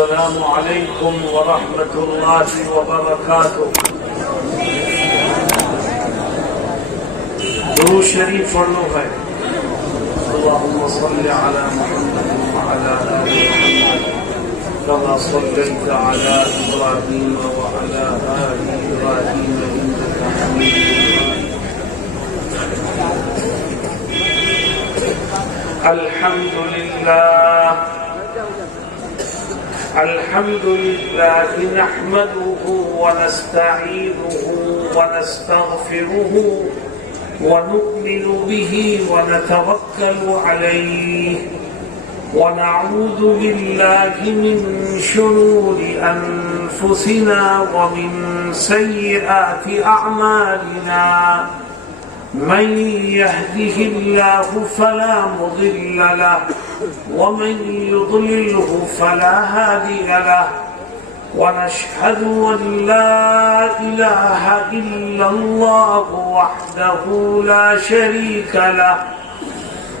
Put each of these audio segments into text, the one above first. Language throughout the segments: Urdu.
السلام علیکم ورحمۃ اللہ وبرکاتہ۔ درود شریف پڑھنا ہے۔ اللهم صل على محمد وعلى آل محمد كما صليت على إبراهيم وعلى آل إبراهيم إنك حميد مجيد۔ الحمد لله نحمده ونستعينه ونستغفره ونؤمن به ونتوكل عليه ونعوذ بالله من شرور أنفسنا ومن سيئات أعمالنا، من يهده الله فلا مضل له ومن يضلله فلا هادي له، ونشهد أن لا إله إلا الله وحده لا شريك له،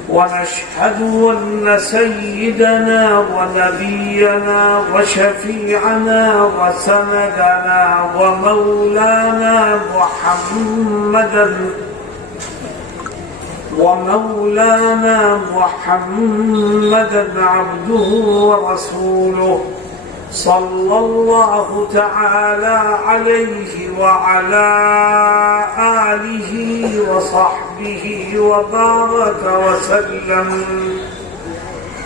ونشهد أن سيدنا ونبينا وشفيعنا وسندنا ومولانا محمدا عبده ورسوله، صلى الله تعالى عليه وعلى آله وصحبه وبارك وسلم،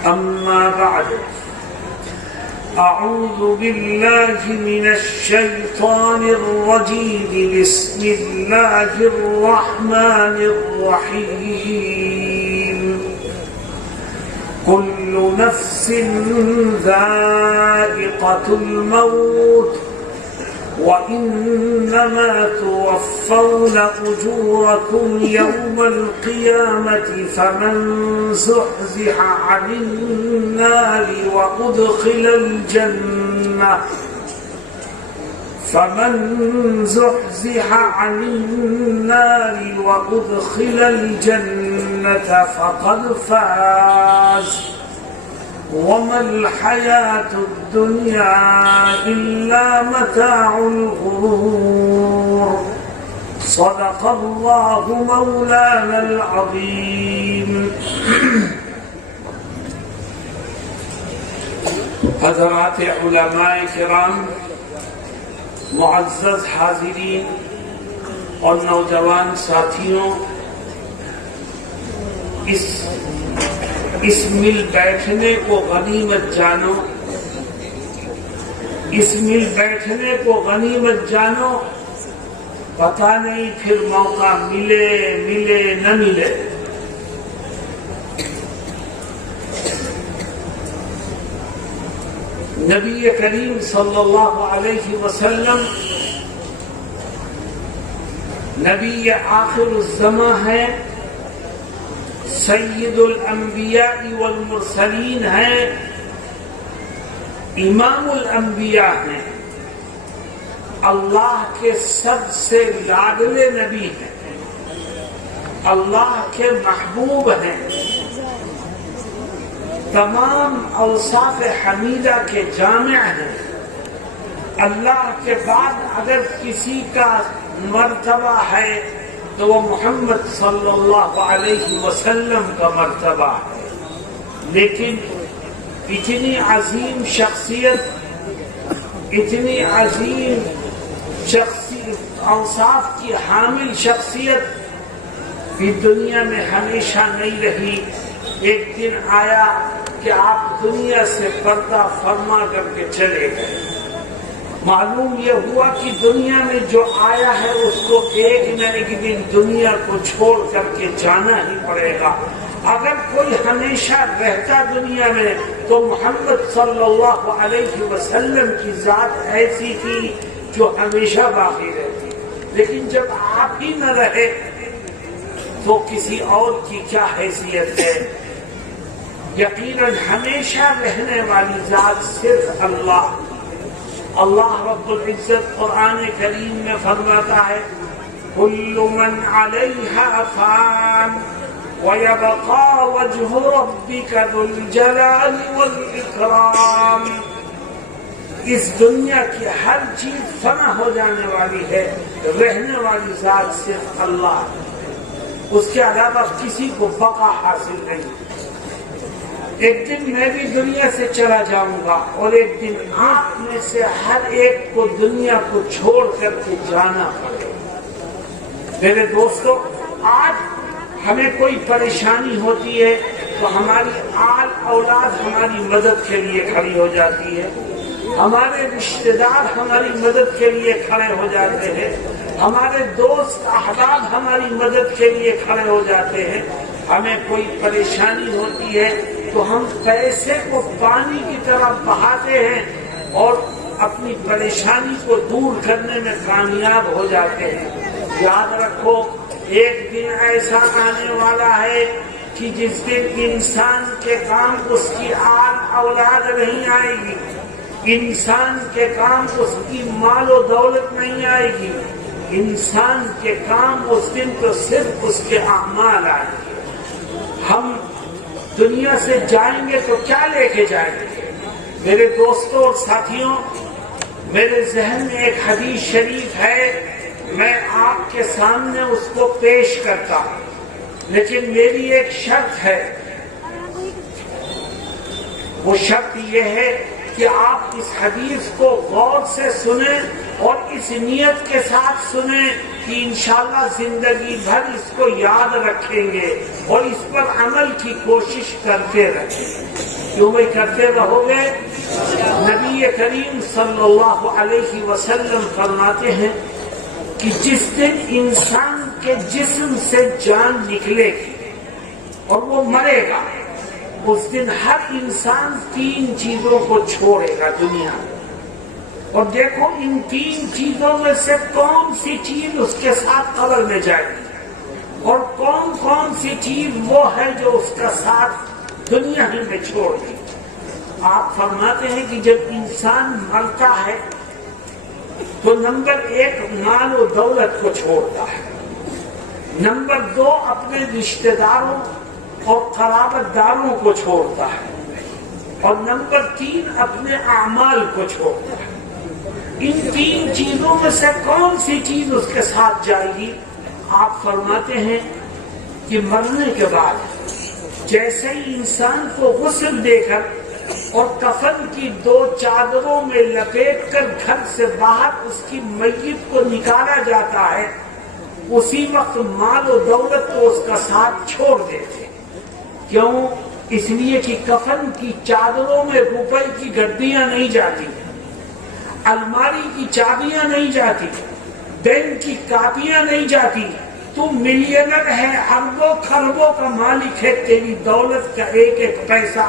أما بعد، أعوذ بالله من الشيطان الرجيم، بسم الله الرحمن الرحيم، كل نفس ذائقة الموت وإنما توفون أجوركم يوم القيامة، فمن زحزح عن النار وأدخل الجنة فقد فاز، وما الحياة الدنيا إلا متاع الغرور، صدق الله مولانا العظيم۔ حضرات علماء کرام، معزز حاضرین اور نوجوان ساتھیوں، اس مل بیٹھنے کو غنیمت جانو، اس مل بیٹھنے کو غنیمت جانو، پتہ نہیں پھر موقع ملے نہ ملے۔ نبی کریم صلی اللہ علیہ وسلم نبی آخر الزمان ہے، سید الانبیاء والمرسلین ہیں، امام الانبیاء ہیں، اللہ کے سب سے لاڈلے نبی ہیں، اللہ کے محبوب ہیں، تمام اوصاف حمیدہ کے جامع ہیں۔ اللہ کے بعد اگر کسی کا مرتبہ ہے تو وہ محمد صلی اللہ علیہ وسلم کا مرتبہ ہے، لیکن اتنی عظیم شخصیت، اتنی عظیم اوصاف کی حامل شخصیت بھی دنیا میں ہمیشہ نہیں رہی۔ ایک دن آیا کہ آپ دنیا سے پردہ فرما کر کے چلے گئے۔ معلوم یہ ہوا کہ دنیا میں جو آیا ہے اس کو ایک نہ ایک دن دنیا کو چھوڑ کر کے جانا ہی پڑے گا۔ اگر کوئی ہمیشہ رہتا دنیا میں تو محمد صلی اللہ علیہ وسلم کی ذات ایسی تھی جو ہمیشہ باقی رہتی، لیکن جب آپ ہی نہ رہے تو کسی اور کی کیا حیثیت ہے؟ یقیناً ہمیشہ رہنے والی ذات صرف اللہ رب العزت قرآن کریم میں فرماتا ہے، كل من عليها فان ويبقى وجه ربك ذو الجلال والإكرام۔ اس دنیا کی ہر چیز فنا ہو جانے والی ہے، رہنے والی ذات صرف اللہ ہے، اس کے علاوہ کسی کو بقا حاصل نہیں۔ ایک دن میں بھی دنیا سے چلا جاؤں گا اور ایک دن آپ میں سے ہر ایک کو دنیا کو چھوڑ کر کے جانا پڑے۔ میرے دوستو، آج ہمیں کوئی پریشانی ہوتی ہے تو ہماری آل اولاد ہماری مدد کے لیے کھڑی ہو جاتی ہے، ہمارے رشتہ دار ہماری مدد کے لیے کھڑے ہو جاتے ہیں، ہمارے دوست احباب ہماری مدد کے لیے کھڑے ہو جاتے ہیں۔ ہمیں کوئی پریشانی ہوتی ہے تو ہم پیسے کو پانی کی طرح بہاتے ہیں اور اپنی پریشانی کو دور کرنے میں کامیاب ہو جاتے ہیں۔ یاد رکھو، ایک دن ایسا آنے والا ہے کہ جس دن انسان کے کام اس کی آل اولاد نہیں آئے گی، انسان کے کام اس کی مال و دولت نہیں آئے گی، انسان کے کام اس دن تو صرف اس کے اعمال آئیں گے۔ ہم دنیا سے جائیں گے تو کیا لے کے جائیں گے؟ میرے دوستوں اور ساتھیوں، میرے ذہن میں ایک حدیث شریف ہے، میں آپ کے سامنے اس کو پیش کرتا ہوں، لیکن میری ایک شرط ہے۔ وہ شرط یہ ہے کہ آپ اس حدیث کو غور سے سنیں اور اس نیت کے ساتھ سنیں کہ انشاءاللہ زندگی بھر اس کو یاد رکھیں گے اور اس پر عمل کی کوشش کرتے رہیں گے۔ کیوں بھائی کرتے رہو گے؟ نبی کریم صلی اللہ علیہ وسلم فرماتے ہیں کہ جس دن انسان کے جسم سے جان نکلے گی اور وہ مرے گا، اس دن ہر انسان 3 چیزوں کو چھوڑے گا دنیا میں، اور دیکھو ان 3 چیزوں میں سے کون سی چیز اس کے ساتھ قبر میں جائے گی اور کون سی چیز وہ ہے جو اس کا ساتھ دنیا ہی میں چھوڑ دی۔ آپ فرماتے ہیں کہ جب انسان مرتا ہے تو نمبر 1 مال و دولت کو چھوڑتا ہے، نمبر 2 اپنے رشتہ داروں اور قرابت داروں کو چھوڑتا ہے، اور نمبر 3 اپنے اعمال کو چھوڑتا ہے۔ ان 3 چیزوں میں سے کون سی چیز اس کے ساتھ جائے گی؟ آپ فرماتے ہیں کہ مرنے کے بعد جیسے ہی انسان کو غسل دے کر اور کفن کی 2 چادروں میں لپیٹ کر گھر سے باہر اس کی میت کو نکالا جاتا ہے، اسی وقت مال و دولت کو اس کا ساتھ چھوڑ دیتے۔ کیوں؟ اس لیے کہ کفن کی چادروں میں روپے کی گڈیاں نہیں جاتی، الماری کی چابیاں نہیں جاتی، بینک کی کاپیاں نہیں جاتی۔ تو ملینر ہے، اربوں خربوں کا مالک ہے، تیری دولت کا ایک ایک پیسہ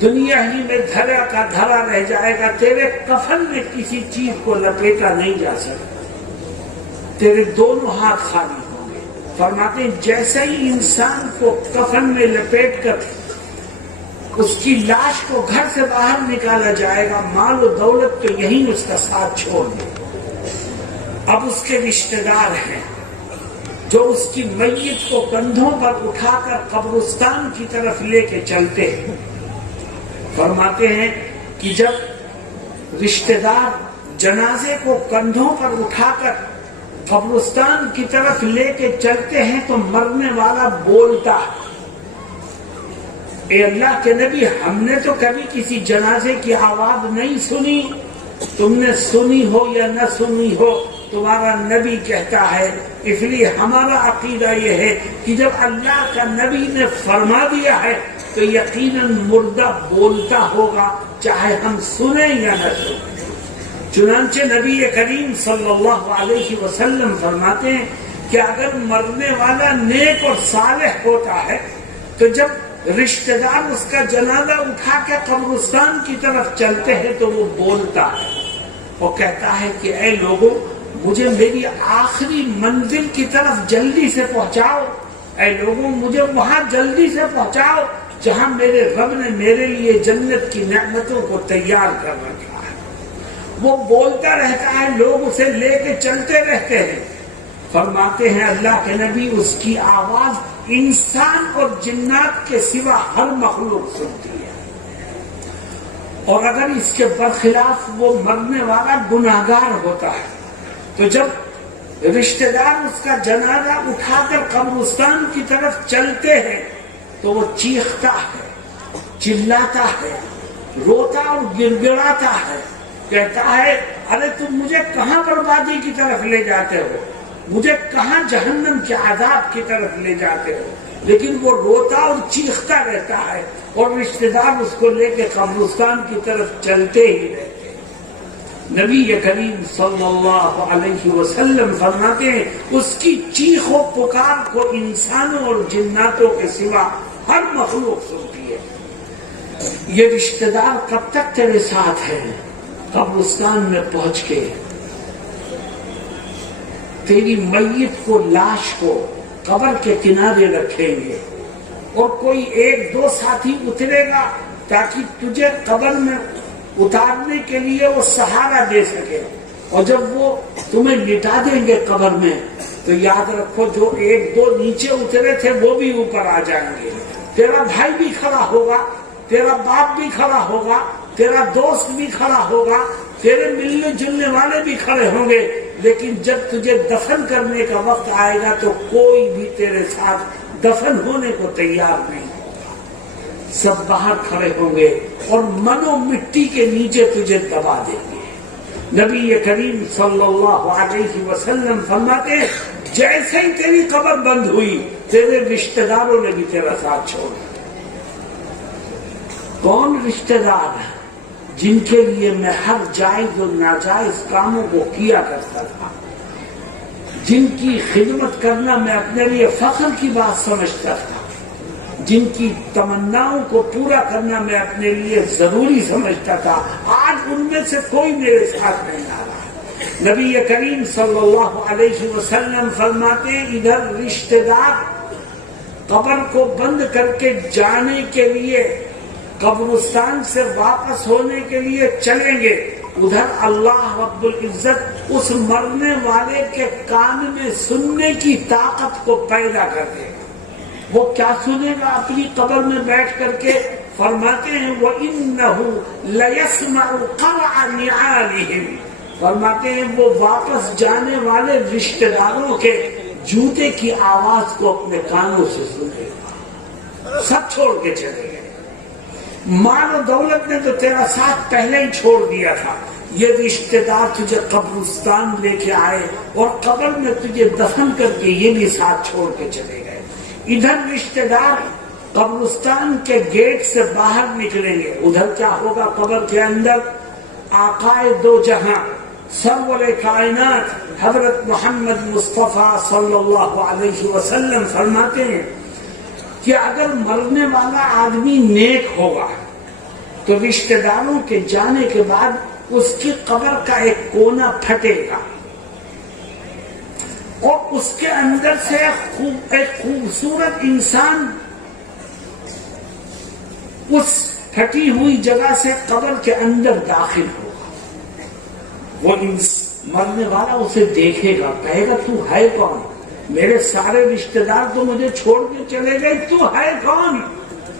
دنیا ہی میں دھرا کا دھرا رہ جائے گا، تیرے کفن میں کسی چیز کو لپیٹا نہیں جا سکتا، تیرے دونوں ہاتھ خالی ہوں گے۔ فرماتے ہیں جیسے ہی انسان کو کفن میں لپیٹ کر اس کی لاش کو گھر سے باہر نکالا جائے گا، مال و دولت تو یہی اس کا ساتھ چھوڑ دے۔ اب اس کے رشتہ دار ہیں جو اس کی میت کو کندھوں پر اٹھا کر قبرستان کی طرف لے کے چلتے ہیں۔ فرماتے ہیں کہ جب رشتہ دار جنازے کو کندھوں پر اٹھا کر قبرستان کی طرف لے کے چلتے ہیں تو مرنے والا بولتا ہے، اے اللہ کے نبی، ہم نے تو کبھی کسی جنازے کی آواز نہیں سنی، تم نے سنی ہو یا نہ سنی ہو، تمہارا نبی کہتا ہے۔ اس لیے ہمارا عقیدہ یہ ہے کہ جب اللہ کا نبی نے فرما دیا ہے تو یقیناً مردہ بولتا ہوگا، چاہے ہم سنیں یا نہ سنیں۔ چنانچہ نبی کریم صلی اللہ علیہ وسلم فرماتے ہیں کہ اگر مرنے والا نیک اور صالح ہوتا ہے تو جب رشتہ دار اس کا جنازہ اٹھا کے قبرستان کی طرف چلتے ہیں تو وہ بولتا ہے، وہ کہتا ہے کہ اے لوگوں، مجھے میری آخری منزل کی طرف جلدی سے پہنچاؤ، اے لوگوں مجھے وہاں جلدی سے پہنچاؤ جہاں میرے رب نے میرے لیے جنت کی نعمتوں کو تیار کر رکھا ہے۔ وہ بولتا رہتا ہے، لوگ اسے لے کے چلتے رہتے ہیں۔ فرماتے ہیں اللہ کے نبی، اس کی آواز انسان اور جنات کے سوا ہر مخلوق سنتی ہے۔ اور اگر اس کے برخلاف وہ مرنے والا گناہگار ہوتا ہے تو جب رشتہ دار اس کا جنازہ اٹھا کر قبرستان کی طرف چلتے ہیں تو وہ چیختا ہے، چلاتا ہے، روتا اور گڑ گڑاتا ہے، کہتا ہے ارے تم مجھے کہاں بربادی کی طرف لے جاتے ہو، مجھے کہاں جہنم کے عذاب کی طرف لے جاتے ہو. لیکن وہ روتا اور چیختا رہتا ہے اور رشتہ دار اس کو لے کے قبرستان کی طرف چلتے ہی رہتے ہیں. نبی کریم صلی اللہ علیہ وسلم فرماتے ہیں اس کی چیخ و پکار کو انسانوں اور جناتوں کے سوا ہر مخلوق سنتی ہے. یہ رشتہ دار کب تک تیرے ساتھ ہیں؟ قبرستان میں پہنچ کے تیری میت کو، لاش کو قبر کے کنارے رکھیں گے اور کوئی ایک دو ساتھی اترے گا تاکہ تجھے قبر میں اتارنے کے لیے وہ سہارا دے سکے. اور جب وہ تمہیں لٹا دیں گے قبر میں تو یاد رکھو جو ایک دو نیچے اترے تھے وہ بھی اوپر آ جائیں گے. تیرا بھائی بھی کھڑا ہوگا، تیرا باپ بھی کھڑا ہوگا، تیرا دوست بھی کھڑا ہوگا، تیرے ملنے جلنے والے بھی کھڑے ہوں گے. لیکن جب تجھے دفن کرنے کا وقت آئے گا تو کوئی بھی تیرے ساتھ دفن ہونے کو تیار نہیں ہوگا. سب باہر کھڑے ہوں گے اور منو مٹی کے نیچے تجھے دبا دیں گے. نبی کریم صلی اللہ علیہ وسلم فرماتے ہیں جیسے ہی تیری قبر بند ہوئی تیرے رشتہ داروں نے بھی تیرا ساتھ چھوڑا. کون رشتہ دار ہے جن کے لیے میں ہر جائز اور ناجائز کاموں کو کیا کرتا تھا، جن کی خدمت کرنا میں اپنے لیے فخر کی بات سمجھتا تھا، جن کی تمناؤں کو پورا کرنا میں اپنے لیے ضروری سمجھتا تھا، آج ان میں سے کوئی میرے ساتھ نہیں آ رہا. نبی کریم صلی اللہ علیہ وسلم فرماتے ادھر رشتہ دار قبر کو بند کر کے جانے کے لیے قبرستان سے واپس ہونے کے لیے چلیں گے، ادھر اللہ رب العزت اس مرنے والے کے کان میں سننے کی طاقت کو پیدا کر دے گا. وہ کیا سنے گا اپنی قبر میں بیٹھ کر کے؟ فرماتے ہیں وَإِنَّهُ لَيَسْمَعُ قَرْعَ نِعَالِهِمْ، فرماتے ہیں وہ واپس جانے والے رشتہ داروں کے جوتے کی آواز کو اپنے کانوں سے سنے گا. سب چھوڑ کے چلے گئے. مال و دولت نے تو تیرا ساتھ پہلے ہی چھوڑ دیا تھا، یہ رشتہ دار تجھے قبرستان لے کے آئے اور قبر میں تجھے دفن کر کے یہ بھی ساتھ چھوڑ کے چلے گئے. ادھر رشتہ دار قبرستان کے گیٹ سے باہر نکلیں گے، ادھر کیا ہوگا؟ قبر کے اندر آقائے دو جہاں سرور کائنات حضرت محمد مصطفیٰ صلی اللہ علیہ وسلم فرماتے ہیں کہ اگر مرنے والا آدمی نیک ہوگا تو رشتہ داروں کے جانے کے بعد اس کی قبر کا ایک کونا پھٹے گا اور اس کے اندر سے ایک خوبصورت انسان اس پھٹی ہوئی جگہ سے قبر کے اندر داخل ہوگا. وہ مرنے والا اسے دیکھے گا، کہے گا تو ہے کون؟ میرے سارے رشتہ دار تو مجھے چھوڑ کے چلے گئے، تو ہے کون؟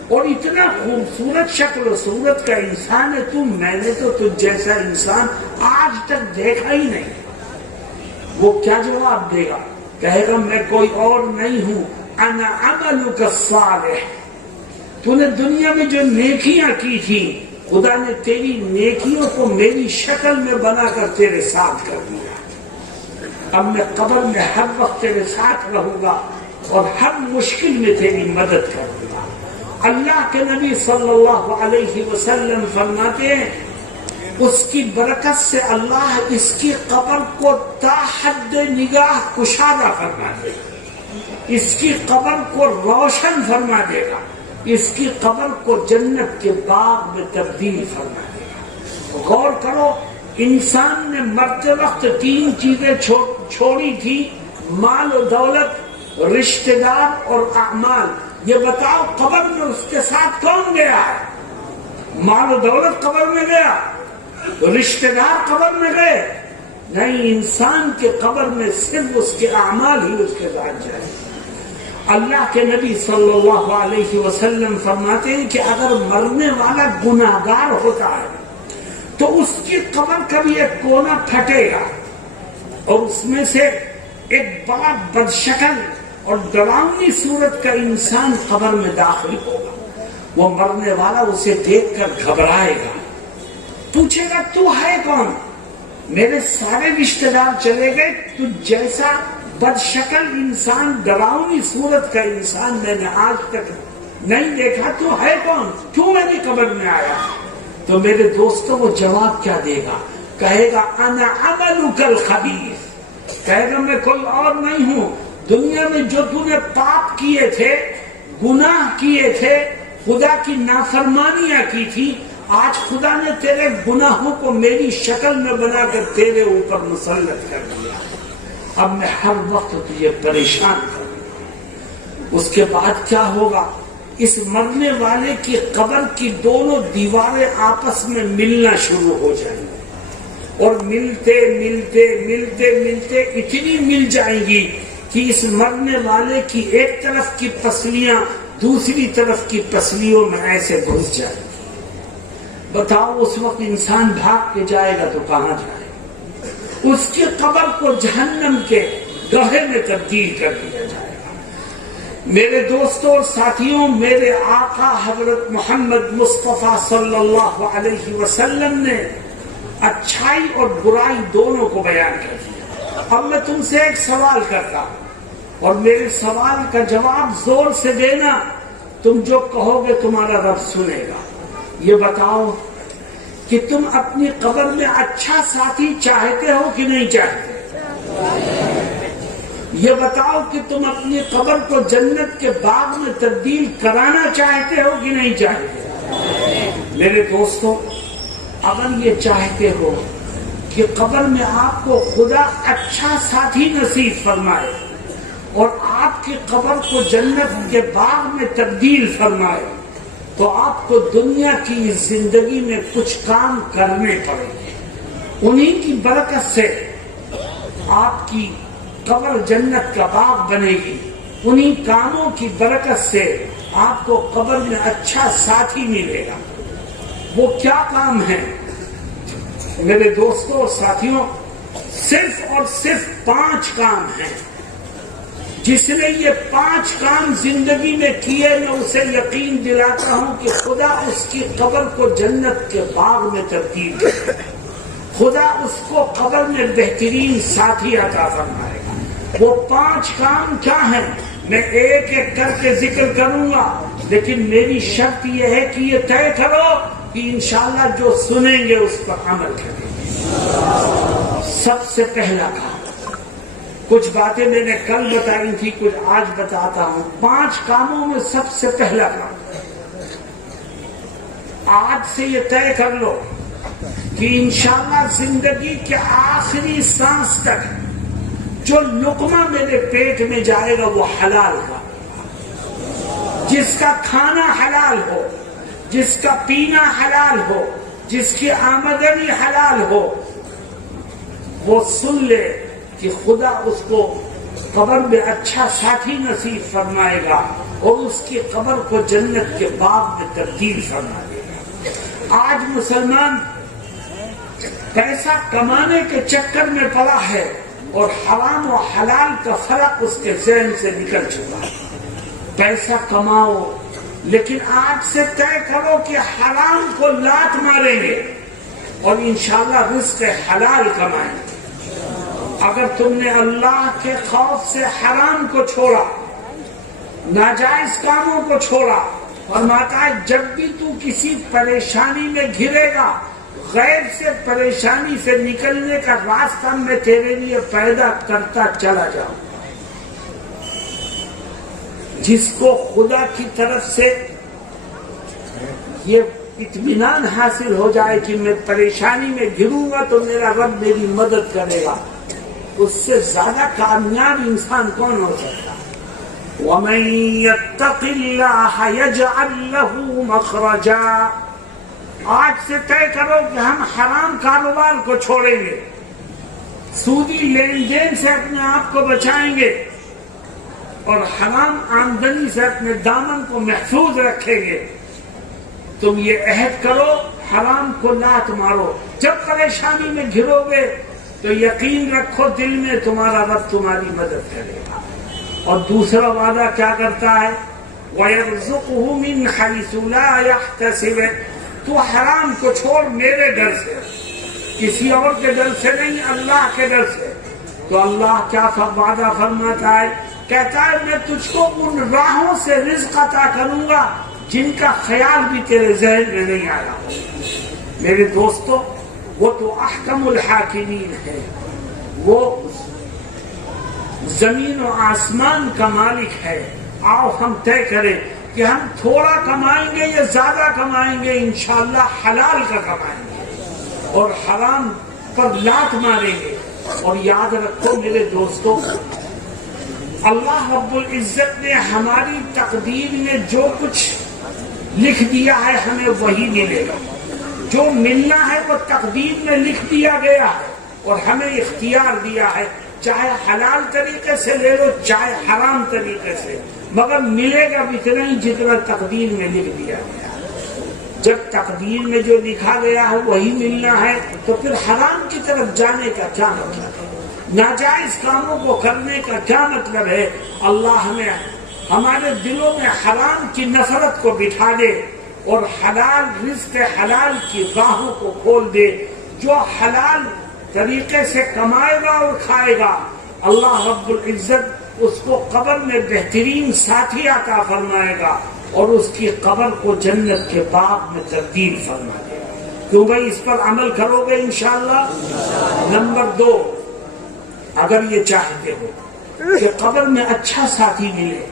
اور اتنا خوبصورت شکل و صورت کا انسان ہے تو، میں نے تو تجھ جیسا انسان آج تک دیکھا ہی نہیں. وہ کیا جواب دے گا؟ کہے گا میں کوئی اور نہیں ہوں، انا عملک الصالح. تو نے دنیا میں جو نیکیاں کی تھی خدا نے تیری نیکیوں کو میری شکل میں بنا کر تیرے ساتھ کر دیا. اب میں قبر میں ہر وقت تیرے ساتھ رہوں گا اور ہر مشکل میں تیری مدد کروں گا. اللہ کے نبی صلی اللہ علیہ وسلم فرماتے ہیں اس کی برکت سے اللہ اس کی قبر کو تا حد نگاہ کشادہ فرما دے گا، اس کی قبر کو روشن فرما دے گا، اس کی قبر کو جنت کے باغ میں تبدیل فرما دے گا. غور کرو، انسان نے مرتے وقت تین چیزیں چھوڑی تھی، مال و دولت، رشتہ دار اور اعمال. یہ بتاؤ قبر میں اس کے ساتھ کون گیا ہے؟ مال و دولت قبر میں گیا، رشتہ دار قبر میں گئے؟ نہیں، انسان کے قبر میں صرف اس کے اعمال ہی اس کے ساتھ جائے. اللہ کے نبی صلی اللہ علیہ وسلم فرماتے ہیں کہ اگر مرنے والا گناہگار ہوتا ہے تو اس کی قبر کا بھی ایک کونا پھٹے گا اور اس میں سے ایک بڑا بدشکل اور ڈراؤنی صورت کا انسان قبر میں داخل ہوگا. وہ مرنے والا اسے دیکھ کر گھبرائے گا, پوچھے گا تو ہے کون؟ میرے سارے رشتے دار چلے گئے, تو جیسا بدشکل انسان, ڈراؤنی صورت کا انسان میں نے آج تک نہیں دیکھا, تو ہے کون؟ کیوں میری قبر میں آیا؟ تو میرے دوستوں وہ جواب کیا دے گا؟ کہے گا انا عملک الخبیث, کہے گا میں کوئی اور نہیں ہوں, دنیا میں جو تو نے پاپ کیے تھے, گناہ کیے تھے, خدا کی نافرمانیاں کی تھی, آج خدا نے تیرے گناہوں کو میری شکل میں بنا کر تیرے اوپر مسلط کر دیا, اب میں ہر وقت تجھے پریشان کروں. اس کے بعد کیا ہوگا؟ اس مرنے والے کی قبر کی دونوں دیواریں آپس میں ملنا شروع ہو جائیں گی, اور ملتے ملتے ملتے ملتے اتنی مل جائیں گی کہ اس مرنے والے کی ایک طرف کی پسلیاں دوسری طرف کی پسلیوں میں ایسے گھس جائیں گی. بتاؤ اس وقت انسان بھاگ کے جائے گا تو کہاں جائے گا؟ اس کی قبر کو جہنم کے گڑھے میں تبدیل کر دیا جائے گا. میرے دوستوں اور ساتھیوں, میرے آقا حضرت محمد مصطفیٰ صلی اللہ علیہ وسلم نے اچھائی اور برائی دونوں کو بیان کر دیا. اب میں تم سے ایک سوال کرتا ہوں, اور میرے سوال کا جواب زور سے دینا, تم جو کہو گے تمہارا رب سنے گا. یہ بتاؤ کہ تم اپنی قبر میں اچھا ساتھی چاہتے ہو کہ نہیں چاہتے؟ یہ بتاؤ کہ تم اپنی قبر کو جنت کے باغ میں تبدیل کرانا چاہتے ہو کہ نہیں چاہتے؟ میرے دوستوں, اگر یہ چاہتے ہو کہ قبر میں آپ کو خدا اچھا ساتھی نصیب فرمائے اور آپ کی قبر کو جنت کے باغ میں تبدیل فرمائے, تو آپ کو دنیا کی زندگی میں کچھ کام کرنے پڑیں گے. انہی کی برکت سے آپ کی قبر جنت کا باغ بنے گی. انہی کاموں کی برکت سے آپ کو قبر میں اچھا ساتھی ملے گا. وہ کیا کام ہے میرے دوستوں اور ساتھیوں؟ صرف اور صرف 5 کام ہیں. جس نے یہ 5 کام زندگی میں کیے, میں اسے یقین دلاتا ہوں کہ خدا اس کی قبر کو جنت کے باغ میں تبدیل کرے گا. خدا اس کو قبر میں بہترین ساتھی عطا فرمائے گا. وہ 5 کام کیا ہیں میں ایک ایک کر کے ذکر کروں گا, لیکن میری شرط یہ ہے کہ یہ طے کرو کہ انشاءاللہ جو سنیں گے اس پر عمل کریں گے. سب سے پہلا کام, کچھ باتیں میں نے کل بتائی تھی, کچھ آج بتاتا ہوں. 5 کاموں میں سب سے پہلا کام, آج سے یہ طے کر لو کہ انشاءاللہ زندگی کے آخری سانس تک جو لقمہ میرے پیٹ میں جائے گا وہ حلال کا, جس کا کھانا حلال ہو, جس کا پینا حلال ہو, جس کی آمدنی حلال ہو, وہ سن لے کہ خدا اس کو قبر میں اچھا ساتھی نصیب فرمائے گا اور اس کی قبر کو جنت کے باغ میں تبدیل فرما دے گا. آج مسلمان پیسہ کمانے کے چکر میں پڑا ہے اور حرام و حلال کا فرق اس کے ذہن سے نکل چکا ہے. پیسہ کماؤ, لیکن آج سے طے کرو کہ حرام کو لات ماریں گے اور انشاءاللہ رزق حلال کمائیں گے. اگر تم نے اللہ کے خوف سے حرام کو چھوڑا, ناجائز کاموں کو چھوڑا, فرماتا ہے جب بھی تو کسی پریشانی میں گھرے گا, غیر سے پریشانی سے نکلنے کا راستہ میں تیرے لیے پیدا کرتا چلا جاؤں. جس کو خدا کی طرف سے یہ اطمینان حاصل ہو جائے کہ میں پریشانی میں گروں گا تو میرا رب میری مدد کرے گا, اس سے زیادہ کامیاب انسان کون ہو سکتا؟ وَمَن يَتَّقِ اللَّهَ يَجْعَلْ لَهُ مَخْرَجًا. آج سے طے کرو کہ ہم حرام کاروبار کو چھوڑیں گے, سودی لین دین سے اپنے آپ کو بچائیں گے اور حرام آمدنی سے اپنے دامن کو محفوظ رکھیں گے. تم یہ عہد کرو حرام کو لات مارو. جب پریشانی میں گھرو گے تو یقین رکھو دل میں تمہارا رب تمہاری مدد کرے گا. اور دوسرا وعدہ کیا کرتا ہے؟ وَيَرْزُقُهُ مِنْ حَيْثُ لَا يَحْتَسِبُ. تو حرام کو چھوڑ میرے ڈر سے، کسی اور کے ڈر سے نہیں، اللہ کے ڈر سے. تو اللہ کیا وعدہ فرماتا ہے؟ کہتا ہے میں تجھ کو ان راہوں سے رزق عطا کروں گا جن کا خیال بھی تیرے ذہن میں نہیں آیا. میرے دوستو، وہ تو احکم الحاکمین ہے، وہ زمین و آسمان کا مالک ہے. آؤ ہم طے کریں کہ ہم تھوڑا کمائیں گے یا زیادہ کمائیں گے. انشاءاللہ حلال کا کمائیں گے اور حرام پر لات ماریں گے. اور یاد رکھو میرے دوستو، اللہ رب العزت نے ہماری تقدیر میں جو کچھ لکھ دیا ہے ہمیں وہی ملے گا. جو ملنا ہے وہ تقدیر میں لکھ دیا گیا ہے اور ہمیں اختیار دیا ہے، چاہے حلال طریقے سے لے لو چاہے حرام طریقے سے، مگر ملے گا اتنا ہی جتنا تقدیر میں لکھ دیا گیا. جب تقدیر میں جو لکھا گیا ہے وہی ملنا ہے تو پھر حرام کی طرف جانے کا کیا مطلب ہے؟ ناجائز کاموں کو کرنے کا کیا مطلب ہے؟ اللہ ہمیں ہمارے دلوں میں حرام کی نفرت کو بٹھا دے اور حلال رزق حلال کی راہوں کو کھول دے. جو حلال طریقے سے کمائے گا اور کھائے گا اللہ رب العزت اس کو قبر میں بہترین ساتھی عطا فرمائے گا اور اس کی قبر کو جنت کے باغ میں تبدیل فرما دے گا. کیوں بھائی اس پر عمل کرو گے انشاءاللہ؟ نمبر 2، اگر یہ چاہتے ہو کہ قبر میں اچھا ساتھی ملے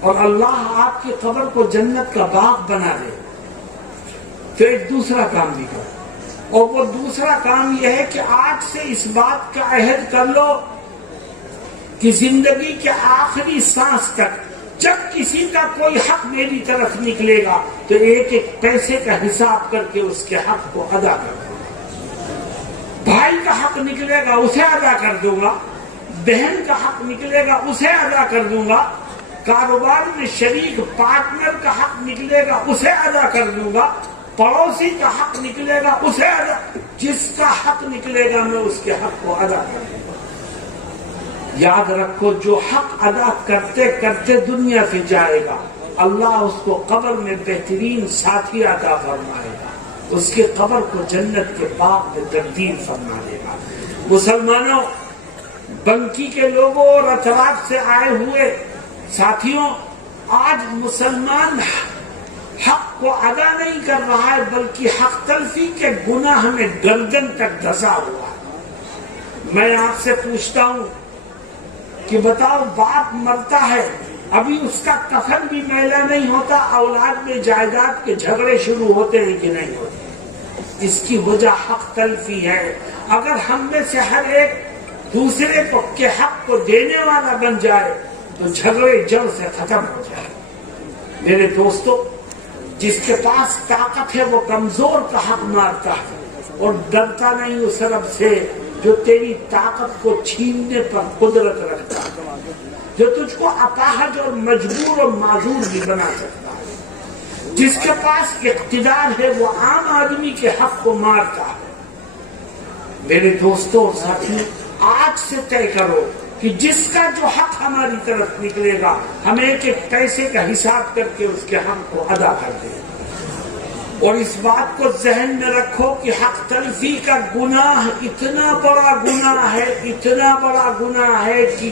اور اللہ آپ کی قبر کو جنت کا باغ بنا دے تو ایک دوسرا کام بھی کرو. اور وہ دوسرا کام یہ ہے کہ آج سے اس بات کا عہد کر لو کہ زندگی کے آخری سانس تک جب کسی کا کوئی حق میری طرف نکلے گا تو ایک ایک پیسے کا حساب کر کے اس کے حق کو ادا کر دوں گا. بھائی کا حق نکلے گا اسے ادا کر دوں گا، بہن کا حق نکلے گا اسے ادا کر دوں گا، کاروبار میں شریک پارٹنر کا حق نکلے گا اسے ادا کر دوں گا، پڑوسی کا حق نکلے گا اسے ادا، جس کا حق نکلے گا میں اس کے حق کو ادا کر دوں گا. یاد رکھو جو حق ادا کرتے کرتے دنیا سے جائے گا اللہ اس کو قبر میں بہترین ساتھی عطا فرمائے گا، اس کی قبر کو جنت کے باغ میں تبدیل فرما دے گا. مسلمانوں، بنکی کے لوگوں اور اطراف سے آئے ہوئے ساتھیوں، آج مسلمان حق کو ادا نہیں کر رہا ہے بلکہ حق تلفی کے گناہ میں گردن تک دھسا ہوا ہے. میں آپ سے پوچھتا ہوں کہ بتاؤ، باپ مرتا ہے ابھی اس کا کفن بھی میلا نہیں ہوتا، اولاد میں جائیداد کے جھگڑے شروع ہوتے ہیں کہ نہیں ہوتے؟ اس کی وجہ حق تلفی ہے. اگر ہم میں سے ہر ایک دوسرے کو کے حق کو دینے والا بن جائے تو جھگڑے جڑ سے ختم ہو جائے. میرے دوستو، جس کے پاس طاقت ہے وہ کمزور کا حق مارتا ہے اور ڈرتا نہیں اس رب سے جو تیری طاقت کو چھیننے پر قدرت رکھتا ہے، جو تجھ کو اپاہج اور مجبور اور معذور بھی بنا سکتا ہے. جس کے پاس اقتدار ہے وہ عام آدمی کے حق کو مارتا ہے. میرے دوستوں اور ساتھی، آج سے طے کرو کہ جس کا جو حق ہماری طرف نکلے گا ہم ایک ایک پیسے کا حساب کر کے اس کے حق کو ادا کر دیں. اور اس بات کو ذہن میں رکھو کہ حق تلفی کا گناہ اتنا بڑا گناہ ہے، اتنا بڑا گناہ ہے کہ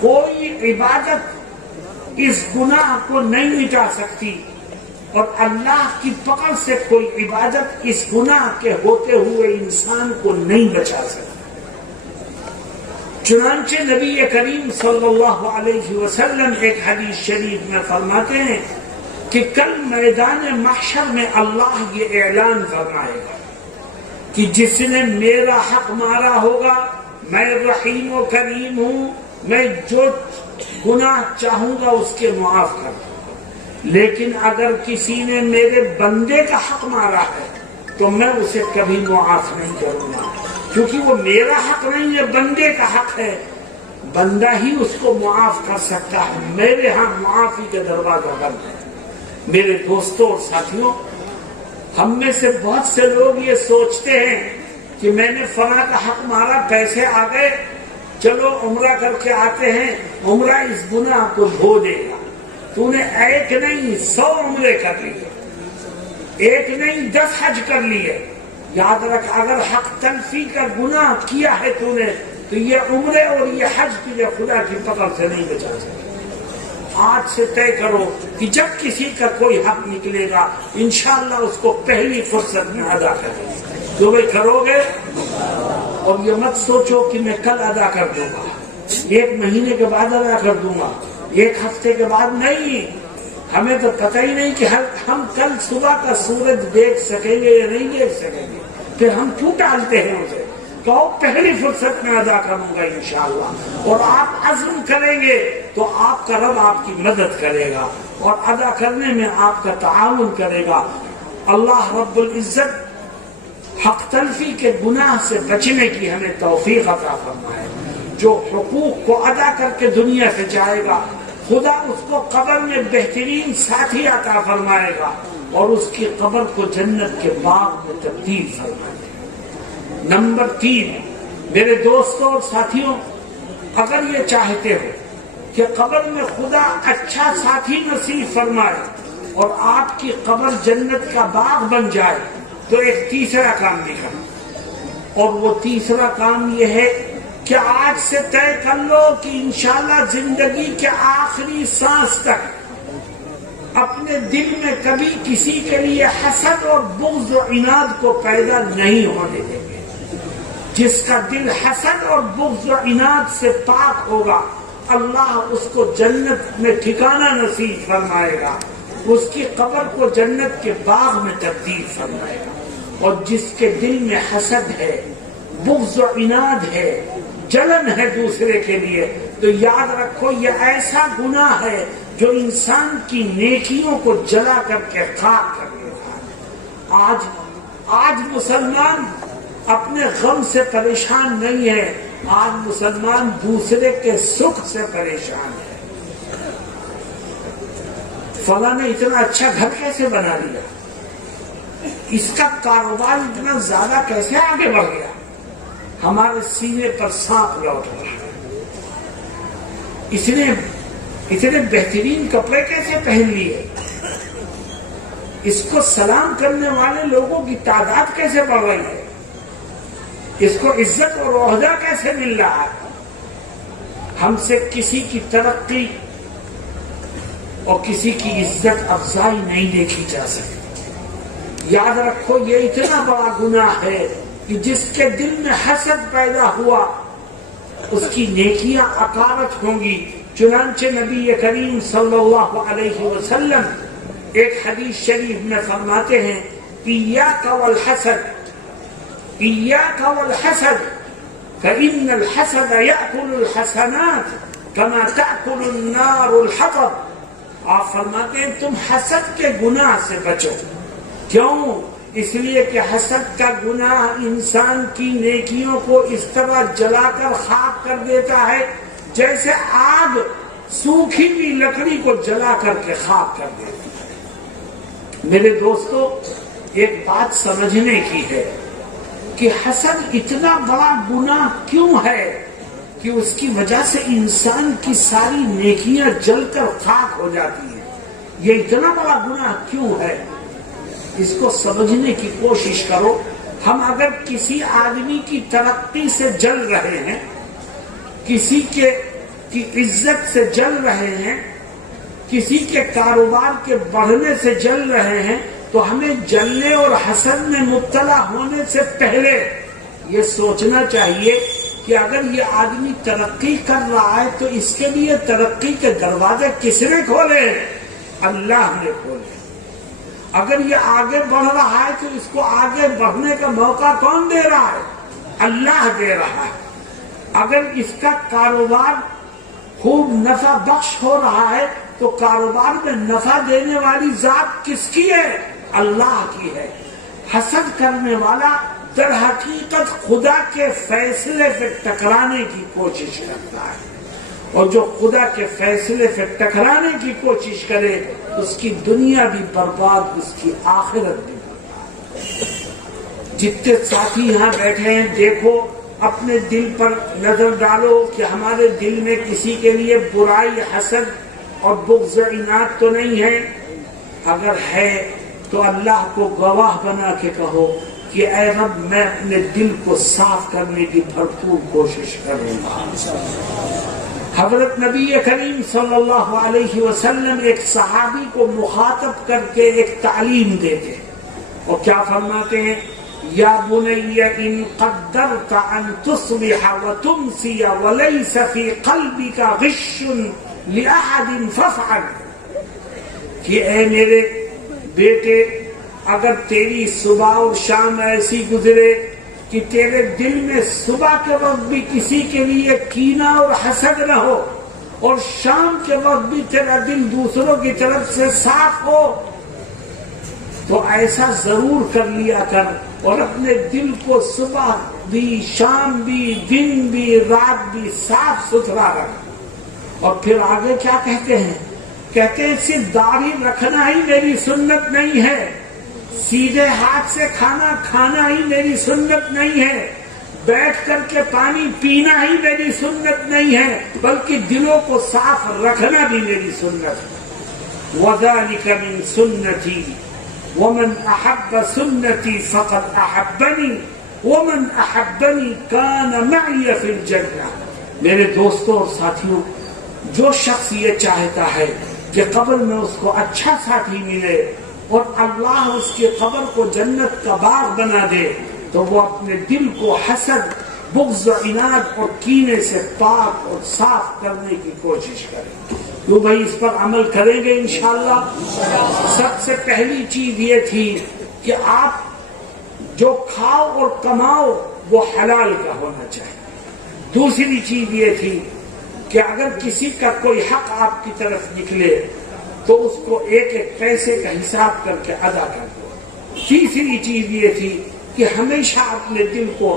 کوئی عبادت اس گناہ کو نہیں مٹا سکتی اور اللہ کی پکڑ سے کوئی عبادت اس گناہ کے ہوتے ہوئے انسان کو نہیں بچا سکتی. چنانچہ نبی کریم صلی اللہ علیہ وسلم ایک حدیث شریف میں فرماتے ہیں کہ کل میدان محشر میں اللہ یہ اعلان فرمائے گا کہ جس نے میرا حق مارا ہوگا، میں رحیم و کریم ہوں، میں جو گناہ چاہوں گا اس کے معاف کر دوں گا، لیکن اگر کسی نے میرے بندے کا حق مارا ہے تو میں اسے کبھی معاف نہیں کروں گا، کیونکہ وہ میرا حق نہیں ہے، بندے کا حق ہے. بندہ ہی اس کو معاف کر سکتا ہے، میرے ہاں معافی کا دروازہ بند ہے. میرے دوستوں اور ساتھیوں، ہم میں سے بہت سے لوگ یہ سوچتے ہیں کہ میں نے فلاں کا حق مارا، پیسے آ گئے، چلو عمرہ کر کے آتے ہیں، عمرہ اس گناہ کو دھو دے گا۔ تو نے ایک نہیں 100 عمرے کر لیے، ایک نہیں 10 حج کر لیے۔ یاد رکھ، اگر حق تلفی کا گناہ کیا ہے تو نے، تو یہ عمرے اور یہ حج تجھے خدا کی پکڑ سے نہیں بچا سکتے۔ آج سے طے کرو کہ جب کسی کا کوئی حق نکلے گا انشاءاللہ اس کو پہلی فرصت میں ادا کریں گے۔ جو بھی کرو گے، اور یہ مت سوچو کہ میں کل ادا کر دوں گا، 1 مہینے کے بعد ادا کر دوں گا، 1 ہفتے کے بعد نہیں۔ ہمیں تو پتہ ہی نہیں کہ ہم کل صبح کا سورج دیکھ سکیں گے یا نہیں دیکھ سکیں گے، پھر ہم کیوں ٹالتے ہیں اسے؟ کہو پہلی فرصت میں ادا کروں گا انشاءاللہ، اور آپ عزم کریں گے تو آپ کا رب آپ کی مدد کرے گا اور ادا کرنے میں آپ کا تعاون کرے گا۔ اللہ رب العزت حق تلفی کے گناہ سے بچنے کی ہمیں توفیق عطا فرمائے۔ جو حقوق کو ادا کر کے دنیا سے جائے گا، خدا اس کو قبر میں بہترین ساتھی عطا فرمائے گا اور اس کی قبر کو جنت کے باغ میں تبدیل فرمائے گا۔ نمبر 3، میرے دوستوں اور ساتھیوں، اگر یہ چاہتے ہو کہ قبر میں خدا اچھا ساتھی نصیب فرمائے اور آپ کی قبر جنت کا باغ بن جائے، تو ایک تیسرا کام بھی کرو، اور وہ تیسرا کام یہ ہے کہ آج سے طے کر لو کہ انشاءاللہ زندگی کے آخری سانس تک اپنے دل میں کبھی کسی کے لیے حسد اور بغض و عناد کو پیدا نہیں ہونے دیں گے۔ جس کا دل حسد اور بغض و عناد سے پاک ہوگا، اللہ اس کو جنت میں ٹھکانہ نصیب فرمائے گا، اس کی قبر کو جنت کے باغ میں تبدیل فرمائے گا۔ اور جس کے دل میں حسد ہے، بغض و عناد ہے، جلن ہے دوسرے کے لیے، تو یاد رکھو یہ ایسا گناہ ہے جو انسان کی نیکیوں کو جلا کر کے خاک کر دیتا ہے۔ آج مسلمان اپنے غم سے پریشان نہیں ہے، آج مسلمان دوسرے کے سکھ سے پریشان ہے۔ فلاں نے اتنا اچھا گھر کیسے بنا لیا، اس کا کاروبار اتنا زیادہ کیسے آگے بڑھ گیا، ہمارے سینے پر سانپ لوٹ رہا ہے، اس نے اتنے بہترین کپڑے کیسے پہن لیے، اس کو سلام کرنے والے لوگوں کی تعداد کیسے بڑھ رہی ہے، اس کو عزت اور عہدہ کیسے مل رہا ہے۔ ہم سے کسی کی ترقی اور کسی کی عزت افزائی نہیں دیکھی جا سکتی۔ یاد رکھو یہ اتنا بڑا گناہ ہے کہ جس کے دل میں حسد پیدا ہوا اس کی نیکیاں اکارت ہوں گی۔ چنانچہ نبی کریم صلی اللہ علیہ وسلم ایک حدیث شریف میں فرماتے ہیں، ایاک والحسد، ایاک والحسد فإن الحسد يأكل الحسنات كما تأكل النار الحطب۔ آپ فرماتے ہیں تم حسد کے گناہ سے بچو۔ کیوں؟ اس لیے کہ حسد کا گناہ انسان کی نیکیوں کو اس طرح جلا کر خاک کر دیتا ہے جیسے آگ سوکھی ہوئی لکڑی کو جلا کر کے خاک کر دیتی ہے۔ میرے دوستو، ایک بات سمجھنے کی ہے کہ حسد اتنا بڑا گناہ کیوں ہے کہ اس کی وجہ سے انسان کی ساری نیکیاں جل کر خاک ہو جاتی ہیں۔ یہ اتنا بڑا گناہ کیوں ہے، اس کو سمجھنے کی کوشش کرو۔ ہم اگر کسی آدمی کی ترقی سے جل رہے ہیں، کسی کی عزت سے جل رہے ہیں، کسی کے کاروبار کے بڑھنے سے جل رہے ہیں، تو ہمیں جلنے اور حسد میں مبتلا ہونے سے پہلے یہ سوچنا چاہیے کہ اگر یہ آدمی ترقی کر رہا ہے تو اس کے لیے ترقی کے دروازے کس نے کھولے؟ اللہ نے کھولے۔ اگر یہ آگے بڑھ رہا ہے تو اس کو آگے بڑھنے کا موقع کون دے رہا ہے؟ اللہ دے رہا ہے۔ اگر اس کا کاروبار خوب نفع بخش ہو رہا ہے تو کاروبار میں نفع دینے والی ذات کس کی ہے؟ اللہ کی ہے۔ حسد کرنے والا در حقیقت خدا کے فیصلے سے ٹکرانے کی کوشش کرتا ہے، اور جو خدا کے فیصلے سے ٹکرانے کی کوشش کرے اس کی دنیا بھی برباد، اس کی آخرت بھی برباد۔ جتنے ساتھی یہاں بیٹھے ہیں دیکھو اپنے دل پر نظر ڈالو کہ ہمارے دل میں کسی کے لیے برائی، حسد اور بغض و عناد تو نہیں ہے؟ اگر ہے تو اللہ کو گواہ بنا کے کہو کہ اے رب میں اپنے دل کو صاف کرنے کی بھرپور کوشش کروں گا۔ حضرت نبی کریم صلی اللہ علیہ وسلم ایک صحابی کو مخاطب کر کے ایک تعلیم دیتے اور کیا فرماتے ہیں؟ یا بنی ان قدرت ان تصبح وتمسی وليس في قلبك غش لأحد فافعل، کہ اے میرے بیٹے اگر تیری صبح اور شام ایسی گزرے کہ تیرے دل میں صبح کے وقت بھی کسی کے لیے کینہ اور حسد نہ ہو اور شام کے وقت بھی تیرا دل دوسروں کی طرف سے صاف ہو، تو ایسا ضرور کر لیا کر اور اپنے دل کو صبح بھی، شام بھی، دن بھی، رات بھی صاف ستھرا رکھ۔ اور پھر آگے کیا کہتے ہیں؟ کہتے ہیں صرف داڑھی رکھنا ہی میری سنت نہیں ہے، سیدھے ہاتھ سے کھانا کھانا ہی میری سنت نہیں ہے، بیٹھ کر کے پانی پینا ہی میری سنت نہیں ہے، بلکہ دلوں کو صاف رکھنا بھی میری سنت ہے۔ وَذَلِكَ مِن سُنَّتِي وَمَنْ أَحَبَّ سُنَّتِي فَقَدْ أَحَبَّنِي وَمَنْ أَحَبَّنِي كَانَ مَعِيَ فِي الْجَنَّةِ۔ میرے دوستوں اور ساتھیوں، جو شخص یہ چاہتا ہے کہ قبر میں اس کو اچھا ساتھی ملے اور اللہ اس کی قبر کو جنت کا باغ بنا دے، تو وہ اپنے دل کو حسد، بغض و عناد اور کینے سے پاک اور صاف کرنے کی کوشش کرے۔ تو بھائی اس پر عمل کریں گے انشاءاللہ۔ سب سے پہلی چیز یہ تھی کہ آپ جو کھاؤ اور کماؤ وہ حلال کا ہونا چاہیے۔ دوسری چیز یہ تھی کہ اگر کسی کا کوئی حق آپ کی طرف نکلے تو اس کو ایک ایک پیسے کا حساب کر کے ادا کر دو۔ تیسری چیز یہ تھی کہ ہمیشہ اپنے دل کو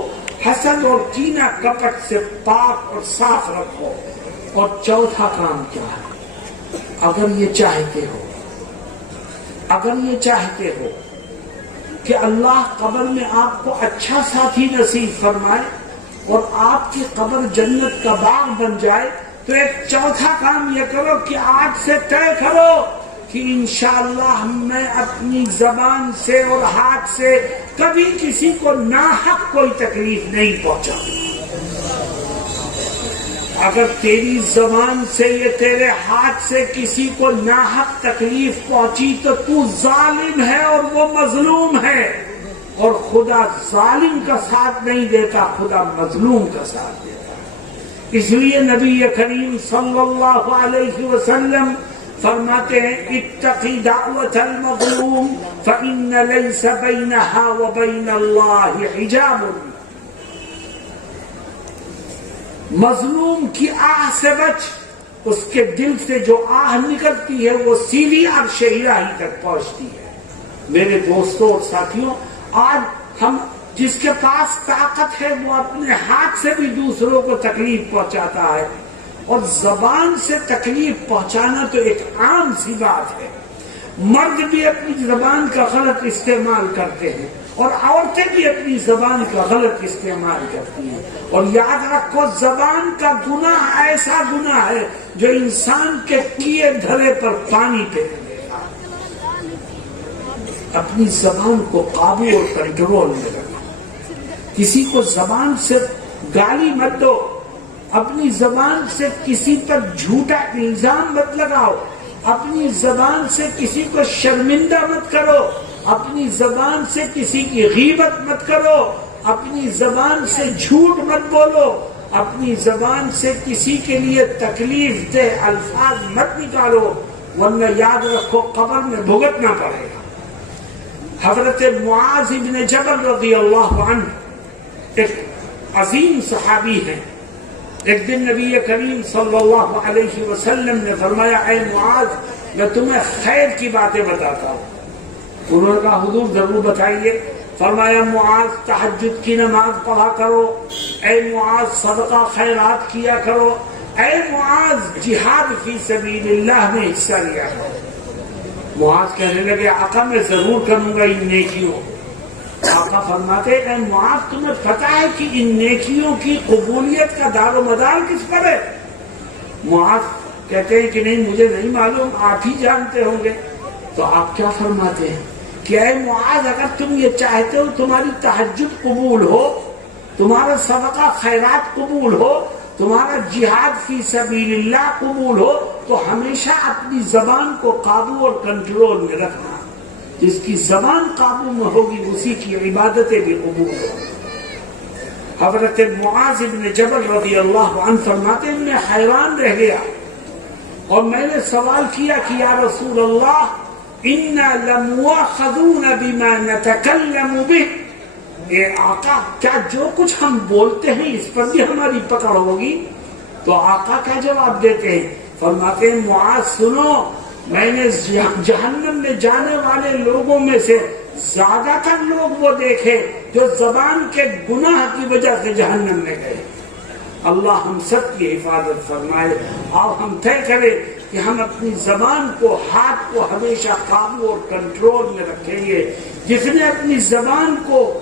حسد اور کینہ کپٹ سے پاک اور صاف رکھو۔ اور چوتھا کام کیا ہے؟ اگر یہ چاہتے ہو کہ اللہ قبر میں آپ کو اچھا ساتھی نصیب فرمائے اور آپ کی قبر جنت کا باغ بن جائے، تو ایک چوتھا کام یہ کرو کہ آج سے طے کرو کہ انشاءاللہ میں اپنی زبان سے اور ہاتھ سے کبھی کسی کو ناحق کوئی تکلیف نہیں پہنچاؤں۔ اگر تیری زبان سے یا تیرے ہاتھ سے کسی کو ناحق تکلیف پہنچی تو تو ظالم ہے اور وہ مظلوم ہے، اور خدا ظالم کا ساتھ نہیں دیتا، خدا مظلوم کا ساتھ دیتا۔ اس لیے نبی کریم صلی اللہ علیہ وسلم فرماتے ہیں اتقی دعوت المظلوم فإن ليس بينها وبين الله حجاب۔ مظلوم کی آہ سے بچ، اس کے دل سے جو آہ نکلتی ہے وہ سیدھی عرش الہی تک پہنچتی ہے۔ میرے دوستوں اور ساتھیوں، آج ہم جس کے پاس طاقت ہے وہ اپنے ہاتھ سے بھی دوسروں کو تکلیف پہنچاتا ہے، اور زبان سے تکلیف پہنچانا تو ایک عام سی بات ہے۔ مرد بھی اپنی زبان کا غلط استعمال کرتے ہیں اور عورتیں بھی اپنی زبان کا غلط استعمال کرتی ہیں، اور یاد رکھو زبان کا گناہ ایسا گناہ ہے جو انسان کے کیے دھرے پر پانی پھیر دیتا ہے۔ اپنی زبان کو قابو اور کنٹرول میں رکھو، کسی کو زبان سے گالی مت دو، اپنی زبان سے کسی پر جھوٹا الزام مت لگاؤ، اپنی زبان سے کسی کو شرمندہ مت کرو، اپنی زبان سے کسی کی غیبت مت کرو، اپنی زبان سے جھوٹ مت بولو، اپنی زبان سے کسی کے لیے تکلیف دہ الفاظ مت نکالو، ورنہ یاد رکھو قبر میں بھگتنا پڑے گا۔ حضرت معاذ بن جبل رضی اللہ عنہ ایک عظیم صحابی ہیں۔ ایک دن نبی کریم صلی اللہ علیہ وسلم نے فرمایا اے معاذ میں تمہیں خیر کی باتیں بتاتا ہوں۔ انہوں نے کہا حضور ضرور بتائیے۔ فرمایا معاذ تہجد کی نماز پڑھا کرو، اے معاذ صدقہ خیرات کیا کرو، اے معاذ جہاد فی سبیل اللہ میں حصہ لیا کرو۔ معاذ کہنے لگے آقا میں ضرور کروں گا ان نیکیوں۔ آقا آقا فرماتے اے معاذ تمہیں پتہ ہے کہ ان نیکیوں کی قبولیت کا دار و مدار کس پر ہے؟ معاذ کہتے ہیں کہ نہیں مجھے نہیں معلوم، آپ ہی جانتے ہوں گے۔ تو آپ کیا فرماتے ہیں کہ اے معاذ اگر تم یہ چاہتے ہو تمہاری تہجد قبول ہو، تمہارا صدقہ خیرات قبول ہو، تمہارا جہاد فی سبیل اللہ قبول ہو، تو ہمیشہ اپنی زبان کو قابو اور کنٹرول میں رکھنا۔ جس کی زبان قابو میں ہوگی اسی کی عبادتیں بھی قبول ہوں۔ حضرت معاذ بن جبل رضی اللہ عنہ فرماتے ہیں میں حیران رہ گیا اور میں نے سوال کیا کہ یا رسول اللہ انا لمؤاخذون بما نتکلم به، اے آقا کیا جو کچھ ہم بولتے ہیں اس پر بھی ہماری پکڑ ہوگی؟ تو آقا کیا جواب دیتے ہیں؟ فرماتے ہیں معاذ سنو، میں نے جہنم میں جانے والے لوگوں میں سے زیادہ تر لوگ وہ دیکھے جو زبان کے گناہ کی وجہ سے جہنم میں گئے۔ اللہ ہم سب کی حفاظت فرمائے۔ اور ہم طے کریں کہ ہم اپنی زبان کو، ہاتھ کو ہمیشہ قابو اور کنٹرول میں رکھیں گے۔ جس نے اپنی زبان کو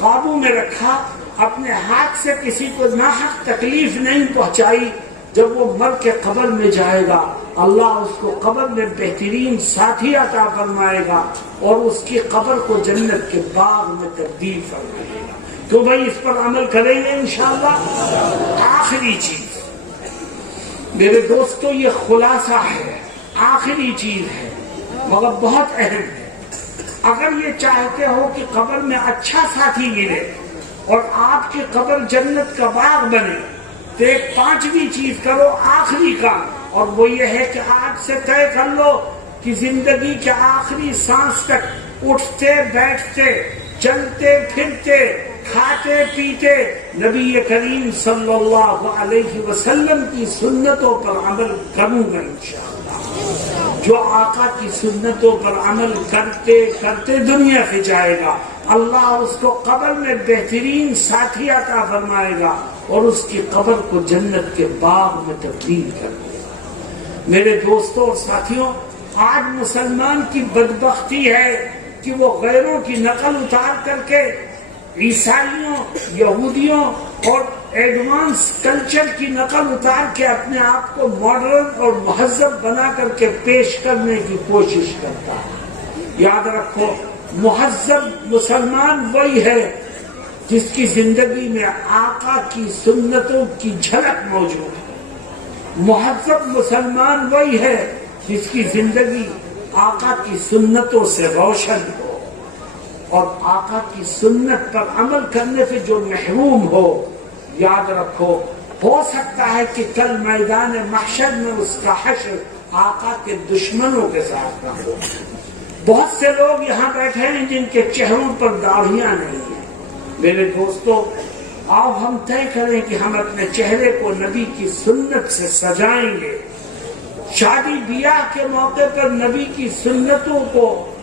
قابو میں رکھا، اپنے ہاتھ سے کسی کو ناحق تکلیف نہیں پہنچائی، جب وہ مر کے قبر میں جائے گا اللہ اس کو قبر میں بہترین ساتھی عطا فرمائے گا اور اس کی قبر کو جنت کے باغ میں تبدیل فرمائے گا۔ تو بھائی اس پر عمل کریں گے انشاءاللہ۔ آخری چیز میرے دوستو، یہ خلاصہ ہے، آخری چیز ہے مگر بہت اہم ہے۔ اگر یہ چاہتے ہو کہ قبر میں اچھا ساتھی ملے اور آپ کی قبر جنت کا باغ بنے تو ایک پانچویں چیز کرو، آخری کام، اور وہ یہ ہے کہ آج سے طے کر لو کہ زندگی کے آخری سانس تک اٹھتے بیٹھتے چلتے پھرتے کھاتے پیتے نبی کریم صلی اللہ علیہ وسلم کی سنتوں پر عمل کروں گا انشاءاللہ۔ جو آقا کی سنتوں پر عمل کرتے کرتے دنیا سے جائے گا اللہ اس کو قبر میں بہترین ساتھی عطا فرمائے گا اور اس کی قبر کو جنت کے باغ میں تبدیل کر دے گا۔ میرے دوستوں اور ساتھیوں، آج مسلمان کی بدبختی ہے کہ وہ غیروں کی نقل اتار کر کے عیسائیوں، یہودیوں اور ایڈوانس کلچر کی نقل اتار کے اپنے آپ کو ماڈرن اور مہذب بنا کر کے پیش کرنے کی کوشش کرتا ہے۔ یاد رکھو، مہذب مسلمان وہی ہے جس کی زندگی میں آقا کی سنتوں کی جھلک موجود ہے۔ مہذب مسلمان وہی ہے جس کی زندگی آقا کی سنتوں سے روشن ہو، اور آقا کی سنت پر عمل کرنے سے جو محروم ہو، یاد رکھو ہو سکتا ہے کہ کل میدان محشر میں اس کا حشر آقا کے دشمنوں کے ساتھ نہ ہو۔ بہت سے لوگ یہاں بیٹھے ہیں جن کے چہروں پر داڑھیاں نہیں ہیں۔ میرے دوستو، آؤ ہم طے کریں کہ ہم اپنے چہرے کو نبی کی سنت سے سجائیں گے۔ شادی بیاہ کے موقع پر نبی کی سنتوں کو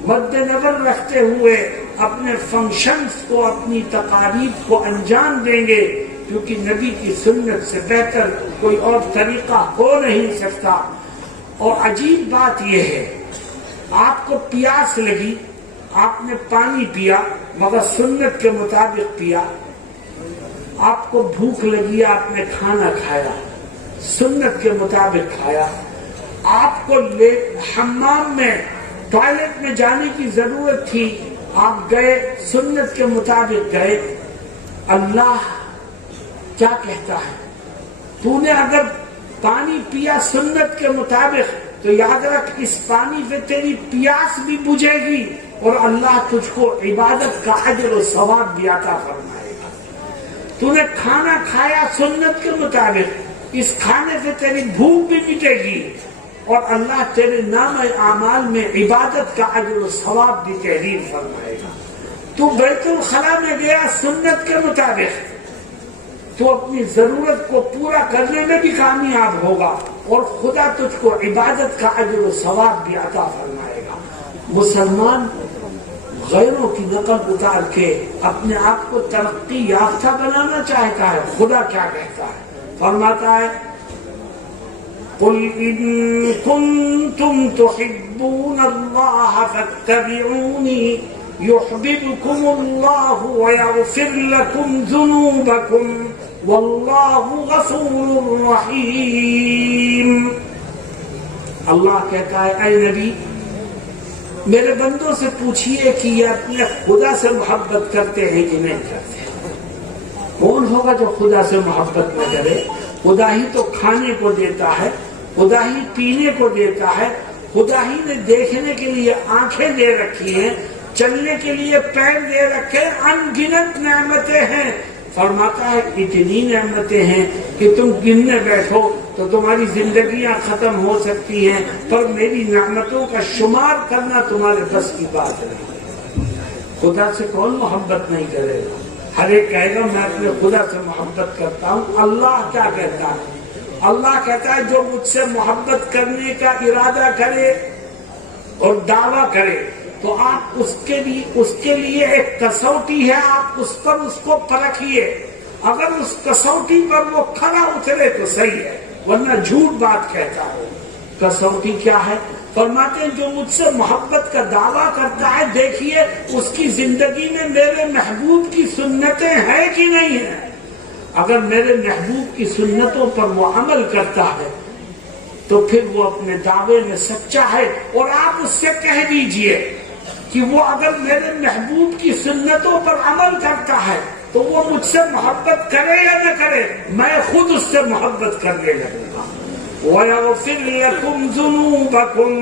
مد نظر رکھتے ہوئے اپنے فنکشنز کو، اپنی تقاریب کو انجام دیں گے، کیونکہ نبی کی سنت سے بہتر کوئی اور طریقہ ہو نہیں سکتا۔ اور عجیب بات یہ ہے، آپ کو پیاس لگی، آپ نے پانی پیا مگر سنت کے مطابق پیا۔ آپ کو بھوک لگی، آپ نے کھانا کھایا، سنت کے مطابق کھایا۔ آپ کو حمام میں، ٹوائلٹ میں جانے کی ضرورت تھی، آپ گئے، سنت کے مطابق گئے۔ اللہ کیا کہتا ہے؟ تو نے اگر پانی پیا سنت کے مطابق تو یاد رکھ اس پانی سے تیری پیاس بھی بجھے گی اور اللہ تجھ کو عبادت کا اجر و ثواب بھی عطا فرمائے گا۔ تو نے کھانا کھایا سنت کے مطابق، اس کھانے سے تیری بھوک بھی مٹے گی اور اللہ تیرے نام اعمال میں عبادت کا اجر و ثواب بھی تحریر فرمائے گا۔ تو بیت الخلا میں گیا سنت کے مطابق، تو اپنی ضرورت کو پورا کرنے میں بھی کامیاب ہوگا اور خدا تجھ کو عبادت کا اجر و ثواب بھی عطا فرمائے گا۔ مسلمان غیروں کی نقل اتار کے اپنے آپ کو ترقی یافتہ بنانا چاہتا ہے۔ خدا کیا کہتا ہے؟ فرماتا ہے قل ان کنتم تحبون اللہ فاتبعونی يحببكم الله ويغفر لكم ذنوبكم والله غفور رحيم. اللہ کہتا ہے اے نبی میرے بندوں سے پوچھئے کہ یہ اپنے خدا سے محبت کرتے ہیں کہ نہیں کرتے. کون ہوگا جو خدا سے محبت نہ کرے؟ خدا ہی تو کھانے کو دیتا ہے، خدا ہی پینے کو دیتا ہے، خدا ہی نے دیکھنے کے لیے آنکھیں دے رکھی ہیں، چلنے کے لیے پیر دے رکھے، ان گنت نعمتیں ہیں. فرماتا ہے اتنی نعمتیں ہیں کہ تم گننے بیٹھو تو تمہاری زندگیاں ختم ہو سکتی ہیں، پر میری نعمتوں کا شمار کرنا تمہارے بس کی بات نہیں. خدا سے کون محبت نہیں کرے گا؟ ہر ایک کہے گا میں اپنے خدا سے محبت کرتا ہوں. اللہ کیا کہتا ہے؟ اللہ کہتا ہے جو مجھ سے محبت کرنے کا ارادہ کرے اور دعویٰ کرے تو آپ اس کے لیے ایک کسوٹی ہے، آپ اس پر اس کو پرکھیے. اگر اس کسوٹی پر وہ کھرا اترے تو صحیح ہے، ورنہ جھوٹ بات کہتا ہے. کسوٹی کیا ہے؟ فرماتے ہیں جو مجھ سے محبت کا دعویٰ کرتا ہے دیکھیے اس کی زندگی میں میرے محبوب کی سنتیں ہیں کہ نہیں ہیں. اگر میرے محبوب کی سنتوں پر وہ عمل کرتا ہے تو پھر وہ اپنے دعوے میں سچا ہے. اور آپ اس سے کہہ دیجئے کہ وہ اگر میرے محبوب کی سنتوں پر عمل کرتا ہے تو وہ مجھ سے محبت کرے یا نہ کرے، میں خود اس سے محبت کرنے لگوں گا. وَيَغْفِرْ لَكُمْ ذُنُوبَكُمْ،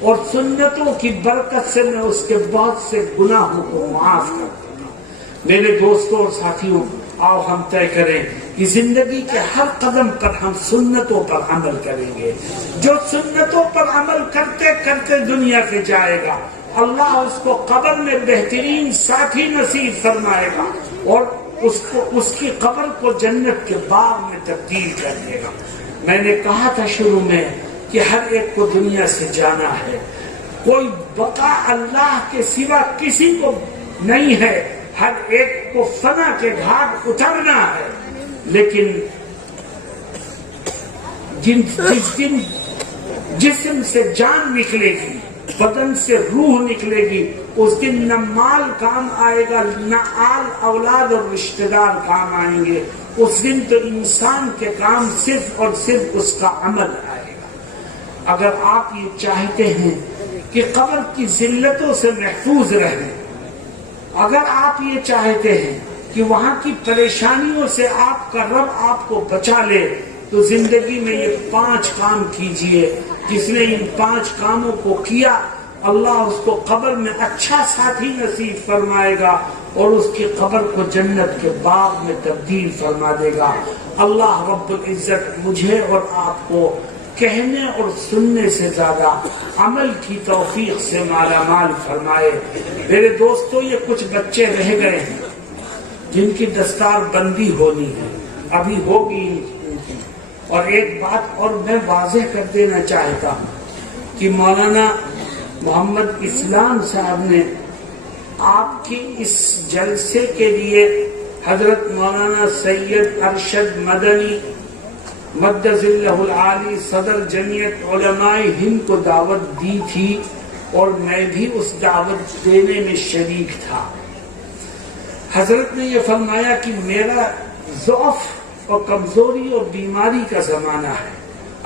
اور سنتوں کی برکت سے میں اس کے بہت سے گناہوں کو معاف کر دوں گا. میرے دوستوں اور ساتھیوں، آؤ ہم طے کریں کہ زندگی کے ہر قدم پر ہم سنتوں پر عمل کریں گے. جو سنتوں پر عمل کرتے کرتے دنیا سے جائے گا اللہ اس کو قبر میں بہترین ساتھی نصیب فرمائے گا اور اس کی قبر کو جنت کے باغ میں تبدیل کر دے گا. میں نے کہا تھا شروع میں کہ ہر ایک کو دنیا سے جانا ہے، کوئی بقا اللہ کے سوا کسی کو نہیں ہے، ہر ایک کو فنا کے گھاٹ اترنا ہے. لیکن جس دن جسم سے جان نکلے گی، بدن سے روح نکلے گی، اس دن نہ مال کام آئے گا، نہ آل اولاد اور رشتہ دار کام آئیں گے. اس دن تو انسان کے کام صرف اور صرف اس کا عمل آئے گا. اگر آپ یہ چاہتے ہیں کہ قبر کی ذلتوں سے محفوظ رہیں، اگر آپ یہ چاہتے ہیں کہ وہاں کی پریشانیوں سے آپ کا رب آپ کو بچا لے، تو زندگی میں یہ 5 کام کیجئے. جس نے ان 5 کاموں کو کیا اللہ اس کو قبر میں اچھا ساتھی نصیب فرمائے گا اور اس کی قبر کو جنت کے باغ میں تبدیل فرما دے گا. اللہ رب العزت مجھے اور آپ کو کہنے اور سننے سے زیادہ عمل کی توفیق سے مالا مال فرمائے. میرے دوستو، یہ کچھ بچے رہ گئے ہیں جن کی دستار بندی ہونی ہے، ابھی ہوگی ان کی. اور ایک بات اور میں واضح کر دینا چاہتا ہوں کہ مولانا محمد اسلام صاحب نے آپ کی اس جلسے کے لیے حضرت مولانا سید ارشد مدنی مدظلہ العالی صدر جمعیت علماء ہند کو دعوت دی تھی اور میں بھی اس دعوت دینے میں شریک تھا. حضرت نے یہ فرمایا کہ میرا ضعف اور کمزوری اور بیماری کا زمانہ ہے،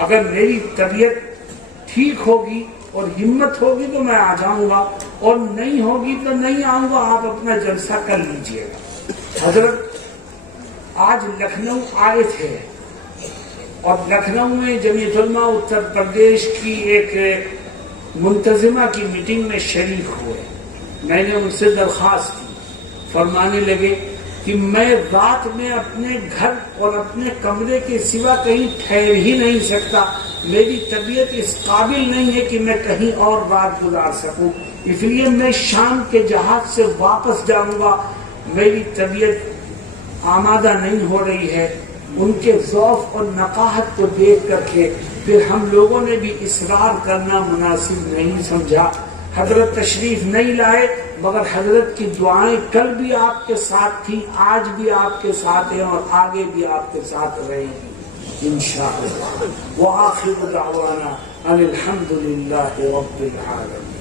اگر میری طبیعت ٹھیک ہوگی اور ہمت ہوگی تو میں آ جاؤں گا، اور نہیں ہوگی تو نہیں آؤں گا، آپ اپنا جلسہ کر لیجئے گا. حضرت آج لکھنؤ آئے تھے اور لکھنؤ میں جمعیت علماء اتر پردیش کی ایک منتظمہ کی میٹنگ میں شریک ہوئے. میں نے ان سے درخواست کی، فرمانے لگے کہ میں رات میں اپنے گھر اور اپنے کمرے کے سوا کہیں ٹھہر ہی نہیں سکتا، میری طبیعت اس قابل نہیں ہے کہ میں کہیں اور رات گزار سکوں، اس لیے میں شام کے جہاز سے واپس جاؤں گا، میری طبیعت آمادہ نہیں ہو رہی ہے. ان کے ضعف اور نقاہت کو دیکھ کر کے پھر ہم لوگوں نے بھی اصرار کرنا مناسب نہیں سمجھا. حضرت تشریف نہیں لائے، مگر حضرت کی دعائیں کل بھی آپ کے ساتھ تھی، آج بھی آپ کے ساتھ ہیں اور آگے بھی آپ کے ساتھ رہیں گی انشاءاللہ. وآخر دعوانا ان الحمد للہ رب العالمین.